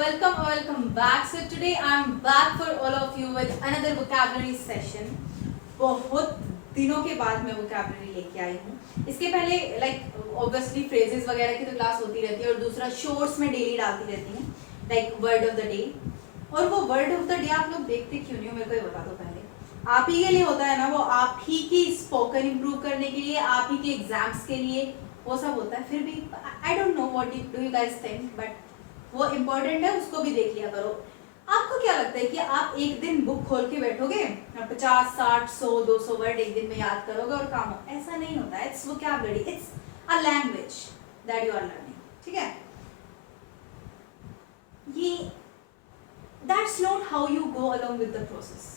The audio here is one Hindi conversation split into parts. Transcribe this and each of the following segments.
welcome back. So today I'm back for all of you with another vocabulary session. बहुत दिनों के बाद मैं vocabulary लेके आई हूँ. इसके पहले obviously phrases वगैरह की तो क्लास होती रहती है और दूसरा shorts में daily डालती रहती हूँ like word of the day. और वो word of the day आप लोग देखते क्यों नहीं हो मेरे को ये बता दो पहले. आप ही के लिए होता है ना, वो आप ही की स्पोकन इम्प्रूव करने के लिए, आप ही के एग्जाम्स के लिए वो सब होता है. फिर भी I don't know what do you guys think, but वो इम्पोर्टेंट है, उसको भी देख लिया करो. आपको क्या लगता है कि आप एक दिन बुक खोल के बैठोगे और 50, 60, 100, 200 वर्ड एक दिन में याद करोगे और काम हो? ऐसा नहीं होता है. It's vocabulary, it's a language that you are learning. ठीक है, ये that's not how you go along with the process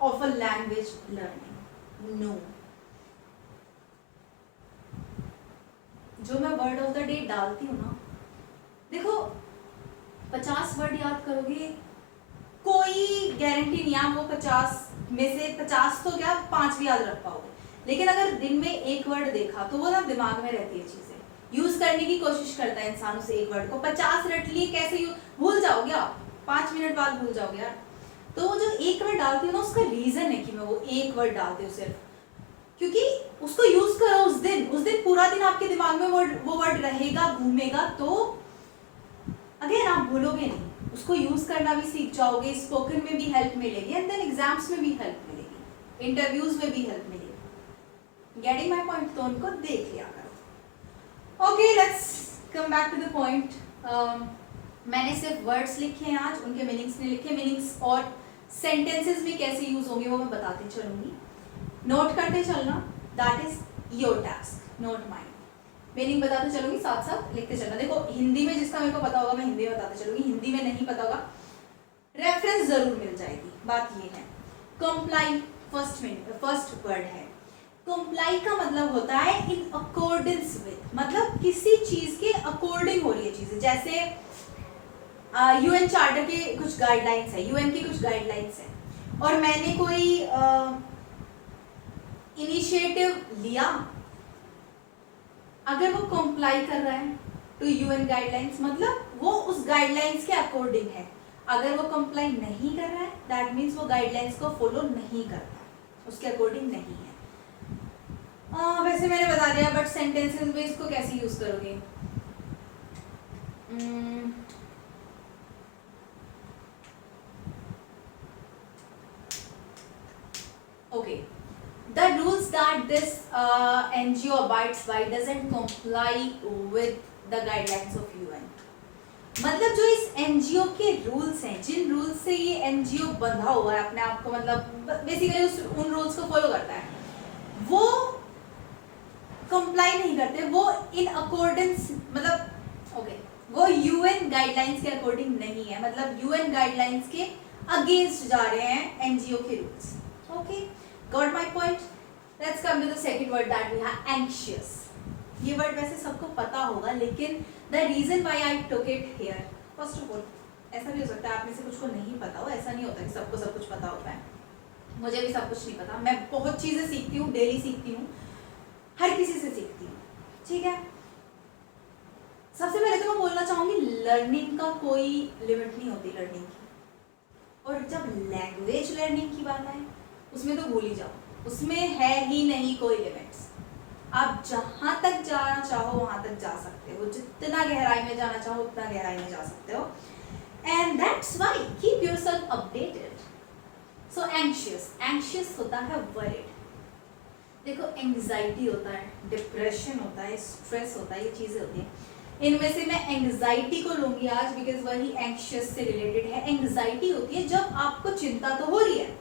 of a language learning. No, जो मैं वर्ड ऑफ द डे डालती हूँ ना, देखो 50 वर्ड याद करोगे, कोई गारंटी नहीं है वो 50 में से 50 तो क्या 5 भी याद रख पाओगे. लेकिन अगर दिन में एक वर्ड देखा तो वो ना दिमाग में रहती है, चीजें यूज करने की कोशिश करता है इंसान उसे एक वर्ड को. 50 रट लिए कैसे भूल जाओगे आप, 5 मिनट बाद भूल जाओगे यार. तो वो जो एक वर्ड डालती हूँ ना, उसका रीजन है कि मैं वो एक वर्ड डालती हूँ सिर्फ क्योंकि उसको यूज करो. उस दिन पूरा दिन आपके दिमाग में वो वर्ड रहेगा, घूमेगा. तो अगर आप भूलोगे नहीं, उसको यूज करना भी सीख जाओगे, स्पोकन में भी हेल्प मिलेगी एंड देन एग्जाम्स में भी हेल्प मिलेगी, इंटरव्यूज में भी हेल्प मिलेगी. Getting my point? तो उनको देख लिया करो. Okay, let's come back to the point. मैंने सिर्फ वर्ड्स लिखे हैं आज, उनके मीनिंग्स नहीं लिखे. मीनिंग्स और सेंटेंसेस भी कैसे यूज होंगे वो मैं बताती चलूंगी. नोट करते चलना, that is your task, note mind. Meaning बताते चलूंगी, साथ साथ लिखते चलना. देखो हिंदी में जिसका मेरे को पता होगा मैं हिंदी में बताते चलूंगी, हिंदी में नहीं पता होगा रेफरेंस जरूर मिल जाएगी. बात ये है, कंप्लाई फर्स्ट वर्ड है. कंप्लाई का मतलब होता है इन अकॉर्डेंस विद, मतलब किसी चीज के अकॉर्डिंग हो रही है चीजें. जैसे यूएन चार्टर के कुछ गाइडलाइंस है, यूएन की कुछ गाइडलाइंस है और मैंने कोई इनिशिएटिव लिया, अगर वो कंप्लाई कर रहा है टू यूएन गाइडलाइंस मतलब वो उस गाइडलाइंस के अकॉर्डिंग है. अगर वो कंप्लाई नहीं कर रहा है दैट मीन्स वो गाइडलाइंस को फॉलो नहीं करता है, उसके अकॉर्डिंग नहीं है. वैसे मैंने बता दिया, बट सेंटेंसेस में इसको कैसे यूज करोगे? Okay, the rules that this NGO abides by doesn't comply with the guidelines of UN. मतलब जो इस एनजीओ के रूल्स हैं, जिन रूल्स से ये एनजीओ बंधा हुआ है अपने आप को, मतलब बेसिकली उन रूल्स को फॉलो करता है, वो कंप्लाई नहीं करते. वो इन अकॉर्डेंस मतलब ओके, वो यूएन गाइडलाइंस के अकॉर्डिंग नहीं है, मतलब यूएन गाइडलाइंस के अगेंस्ट जा रहे हैं एनजीओ के rules. Okay, got my point. Let's come to the second word that we have, anxious. ये वर्ड वैसे सबको पता होगा, लेकिन the reason why I took it here, first of all ऐसा भी हो सकता है आप में से कुछ को नहीं पता हो. ऐसा नहीं होता कि सबको सब कुछ पता होता है, मुझे भी सब कुछ नहीं पता. मैं बहुत चीजें सीखती हूँ, डेली सीखती हूँ, हर किसी से सीखती हूँ. ठीक है, सबसे पहले तो मैं बोलना चाहूंगी लर्निंग का कोई लिमिट नहीं होती लर्निंग की. और जब लैंग्वेज लर्निंग की बात आए उसमें तो भूल ही जाओ, उसमें है ही नहीं कोई लिमिट्स. आप जहां तक जाना चाहो वहां तक जा सकते हो, जितना गहराई में जाना चाहो उतना गहराई में जा सकते हो. And that's why keep yourself updated. So anxious होता है वरीड. देखो एंग्जाइटी होता है, डिप्रेशन होता है, स्ट्रेस होता है, ये चीजें होती हैं. इनमें से मैं एंग्जाइटी को लूंगी आज बिकॉज वही एंग्शियस से रिलेटेड है. एंग्जाइटी होती है जब आपको चिंता तो हो रही है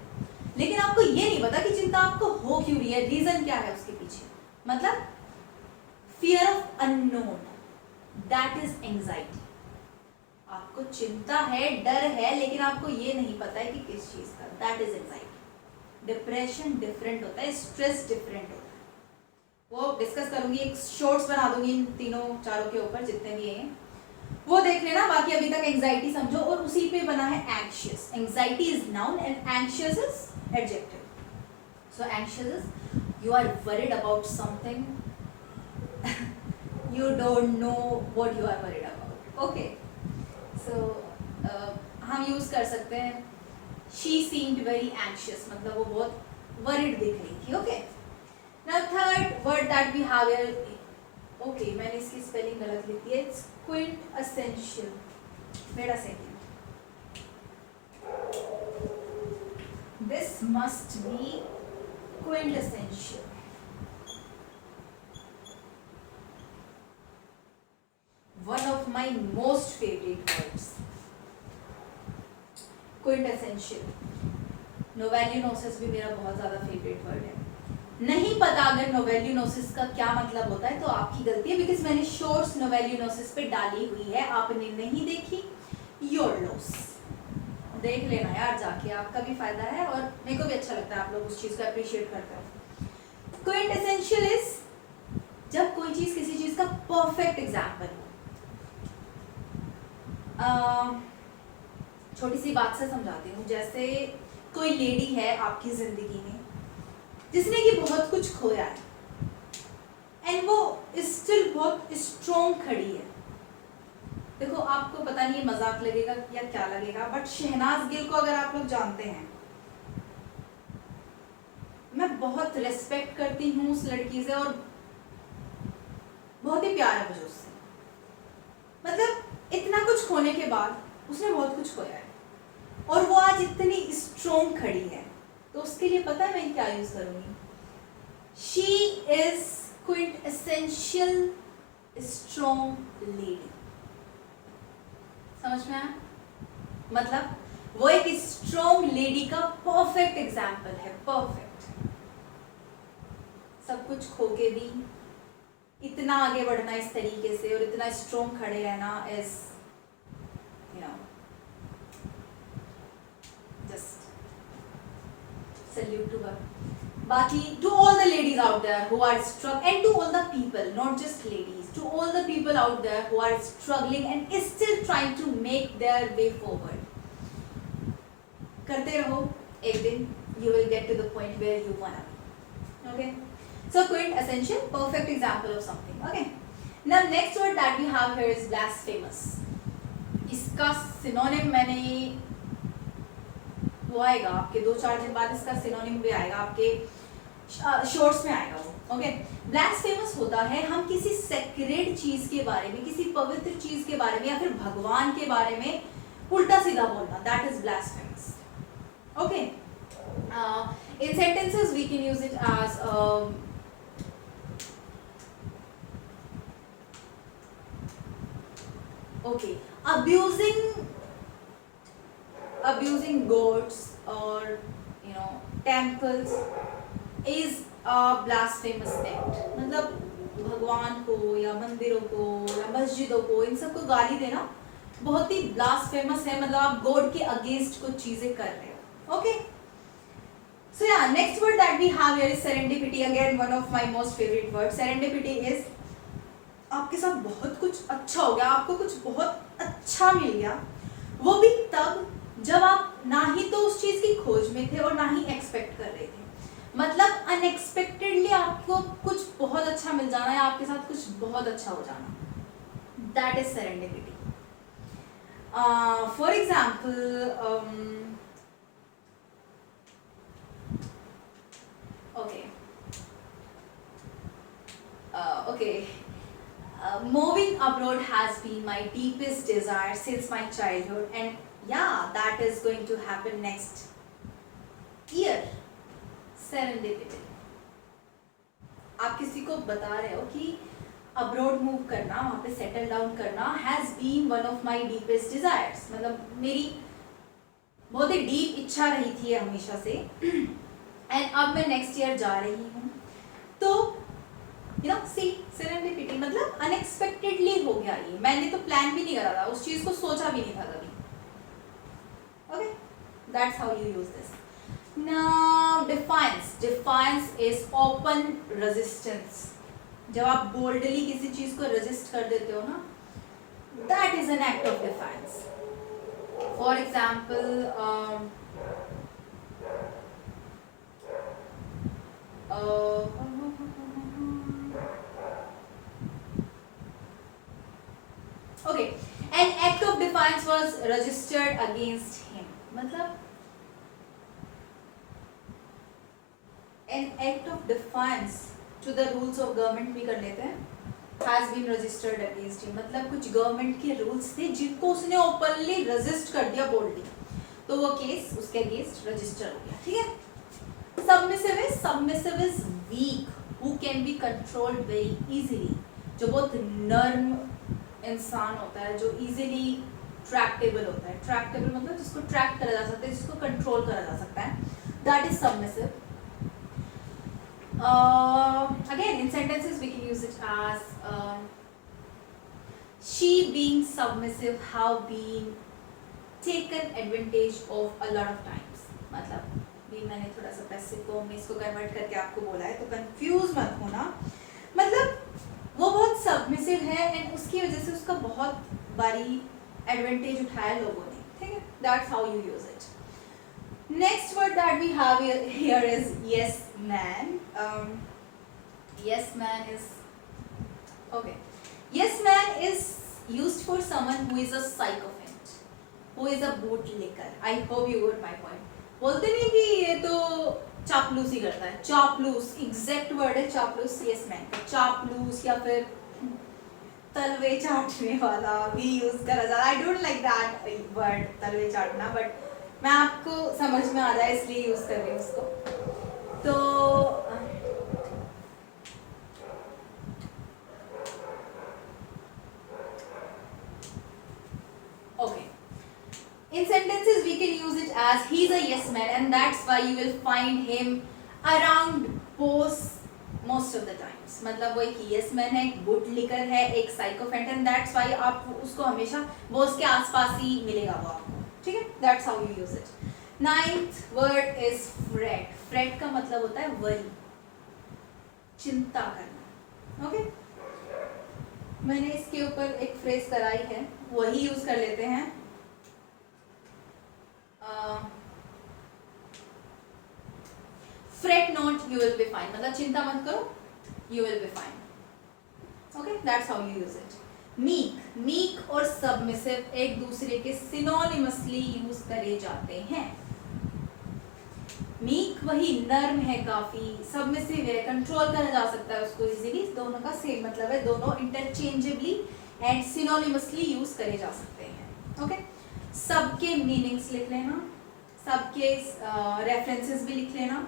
लेकिन आपको ये नहीं पता कि चिंता आपको हो क्यों रही है, रीजन क्या है उसके पीछे, मतलब fear of unknown, that is anxiety. आपको चिंता है, डर है, लेकिन आपको ये नहीं पता है कि किस चीज का, that is anxiety. Depression different होता है, स्ट्रेस डिफरेंट होता है. वो डिस्कस करूंगी, एक शॉर्ट्स बना दूंगी इन तीनों चारों के ऊपर जितने भी हैं, वो देख लेना. बाकी अभी तक एंग्जाइटी समझो, और उसी पे बना है anxious. Anxiety is noun and anxious is adjective. So anxious is you are worried about something you don't know what you are worried about. Okay, so कर सकते हैं शी सीम्ड वेरी एंशियस, मतलब वो बहुत वरिड दिख रही थी. Okay, now third word that we have here, okay मैंने इसकी स्पेलिंग गलत लिख दी है, it's quintessential. Wait a second, this must be quintessential. One of my most favorite words, quintessential. नोवेल्यूनोसिस भी मेरा बहुत ज़्यादा फेवरेट वर्ड है. नहीं पता अगर नोवेल्यूनोसिस का क्या मतलब होता है तो आपकी गलती है, बिकॉज मैंने शॉर्ट्स नोवेल्यूनोसिस पे डाली हुई है, आपने नहीं देखी, योर लॉस. देख लेना यार जाके, आपका भी फायदा है और मेरे को भी अच्छा लगता है आप लोग उस चीज़ को अप्रिशिएट करते हो. क्विंटेसेंशियल इज जब कोई चीज़ किसी चीज़ का परफेक्ट एग्जाम्पल हो. छोटी सी बात से समझाती हूँ. जैसे कोई लेडी है आपकी जिंदगी में जिसने कि बहुत कुछ खोया है एंड वो स्टिल बहुत स्ट्रॉन्ग खड़ी है. देखो आपको पता नहीं मजाक लगेगा या क्या लगेगा, बट शहनाज गिल को अगर आप लोग जानते हैं, मैं बहुत रेस्पेक्ट करती हूँ उस लड़की से और बहुत ही प्यार है मुझे उससे. मतलब इतना कुछ खोने के बाद उसने बहुत कुछ खोया है और वो आज इतनी स्ट्रॉन्ग खड़ी है, तो उसके लिए पता है मैं क्या यूज करूंगी, she is quintessential strong lady. समझ में आया? मतलब वो एक स्ट्रॉन्ग लेडी का परफेक्ट एग्जाम्पल है. परफेक्ट, सब कुछ खो के भी इतना आगे बढ़ना इस तरीके से और इतना स्ट्रॉन्ग खड़े रहना is you know just salute to her. बाकी to all the ladies out there who are struggling, and to all the people, not just ladies, to all the people out there who are struggling and is still trying to make their way forward, करते रहो, एक दिन you will get to the point where you wanna be. Okay, so quintessential, perfect example of something. Okay, now next word that we have here is blasphemous. इसका synonym मैंने वो आएगा आपके 2-4 दिन बाद, इसका सिनोनिम भी आएगा आपके शॉर्ट्स में आएगा वो. ओके, ब्लास्फेमस होता है हम किसी सेक्रेड चीज के बारे में, किसी पवित्र चीज के बारे में या फिर भगवान के बारे में उल्टा सीधा बोलना, that is blasphemous. Okay, in sentences we can use it as okay, abusing gods or you know temples is a blasphemous act. मतलब भगवान को या मंदिरों को या मस्जिदों को, इन सबको गाली देना बहुत ही ब्लास्फेमस है. मतलब आप गॉड के अगेंस्ट कुछ चीजें कर रहे हो. ओके, सो या next word that we have here is serendipity. Again one of my most favourite word. Serendipity is आपके साथ बहुत कुछ अच्छा हो गया, आपको कुछ बहुत अच्छा मिल गया, वो भी तब जब आप ना ही तो उस चीज की खोज में थे और ना ही एक्सपेक्ट कर रहे थे. मतलब अनएक्सपेक्टेडली आपको कुछ बहुत अच्छा मिल जाना या आपके साथ कुछ बहुत अच्छा हो जाना, that is serendipity. For example, okay, moving abroad has been my deepest desire since my childhood, and yeah, that is going to happen next year. Serendipity. आप किसी को बता रहे हो कि अब्रॉड मूव करना, वहाँ पे सेटल डाउन करना has been one of my deepest desires. मतलब मेरी बहुत ही डीप इच्छा रही थी हमेशा से, एंड अब मैं नेक्स्ट ईयर जा रही हूँ. तो यू नो सी सेरेंडिपिटी, मतलब अनएक्सपेक्टेडली हो गया ये, मैंने तो प्लान भी नहीं करा था, उस चीज को सोचा भी नहीं था कभी. Okay, that's how you use this. Now defines. Defines is open resistance. जब आप बोल्डली किसी चीज को रेजिस्ट कर देते हो ना, that is an act of defines. For example, okay, an act of defiance was registered against him. मतलब an act of defiance to the rules of government भी कर लेते हैं, has been registered against him, मतलब कुछ गवर्नमेंट के रूल्स थे जिनको उसने ओपनली रेजिस्ट कर दिया बोल्डली, तो वो केस उसके अगेंस्ट रजिस्टर हो गया, ठीक है। Submissive is weak who can be controlled very easily, जो बहुत नर्म इंसान होता है, जो इजीली ट्रैक्टेबल होता है, ट्रैक्टेबल मतलब जिसको ट्रैक करा जा सकता है, जिसको कंट्रोल करा जा सकता है, that is submissive. Again, in sentences we can use it as she being submissive have been taken advantage of a lot of times, मतलब भी मैंने थोड़ा सा पैसिव को मैं इसको कन्वर्ट करके आपको बोला है, तो कंफ्यूज मत होना, मतलब वो बहुत सबमिसिव है एंड उसकी वजह से उसका बहुत बारी एडवांटेज उठाया लोगों ने, ठीक है, that's how you use it. Next word that we have here is yes man. Yes man is okay. Yes man is used for someone who is a sycophant, who is a bootlicker. I hope you got my point. बोलते नहीं कि ये तो चापलूसी करता है, चापलूस एग्जैक्ट वर्ड है चापलूस, yes man का चापलूस या फिर तलवे चाटने वाला भी यूज करा जाता है। I don't like that word तलवे चाटना, बट मैं आपको समझ में आ जाए इसलिए यूज कर रही हूँ उसको। तो okay, in sentences we can use it as he is a yes man and that's why you will find him around boss most of the times, मतलब वो एक yes man है, एक bootlicker है, एक psychophant and that's why आप उसको हमेशा बॉस के आसपास ही मिलेगा वो आपको, ठीक है, that's how you use it। Ninth word is fret. Fret का मतलब होता है worry, चिंता करना, ओके। मैंने इसके ऊपर एक फ्रेज कराई है, वही यूज कर लेते हैं। Fret not, you will be fine, मतलब चिंता मत करो, you will be fine, okay, that's how you use it। Meek और सबमिसिव एक दूसरे के सिनोनिमसली यूज करे जाते हैं। मीक वही नर्म है काफी, सबमिसिव है कंट्रोल करा जा सकता है उसको इजीली, दोनों का सेम मतलब है, दोनों इंटरचेंजेबली एंड सिनोनिमसली यूज करे जा सकते हैं, ओके। सबके मीनिंग्स लिख लेना, सबके रेफरेंसेस भी लिख लेना,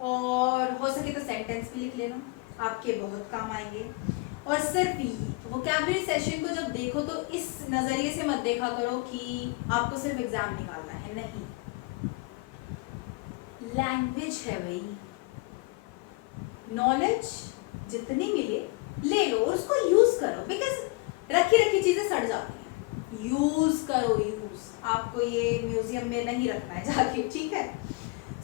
और हो सके तो सेंटेंस भी लिख लेना, आपके बहुत काम आएंगे। और सिर्फ वोकैबुलरी सेशन को जब देखो तो इस नजरिए से मत देखा करो कि आपको सिर्फ एग्जाम निकालना है, नहीं, लैंग्वेज है भाई, नॉलेज जितनी मिले ले लो और उसको यूज करो, बिकॉज रखी चीजें सड़ जाती हैं, यूज करो, यूज, आपको ये म्यूजियम में नहीं रखना है जाके, ठीक है।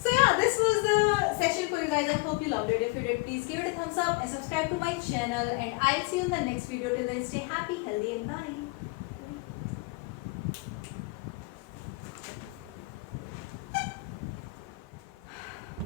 So yeah, this was the session for you guys. I hope you loved it. If you did, please give it a thumbs up and subscribe to my channel, and I'll see you in the next video. Till then, stay happy, healthy and bye.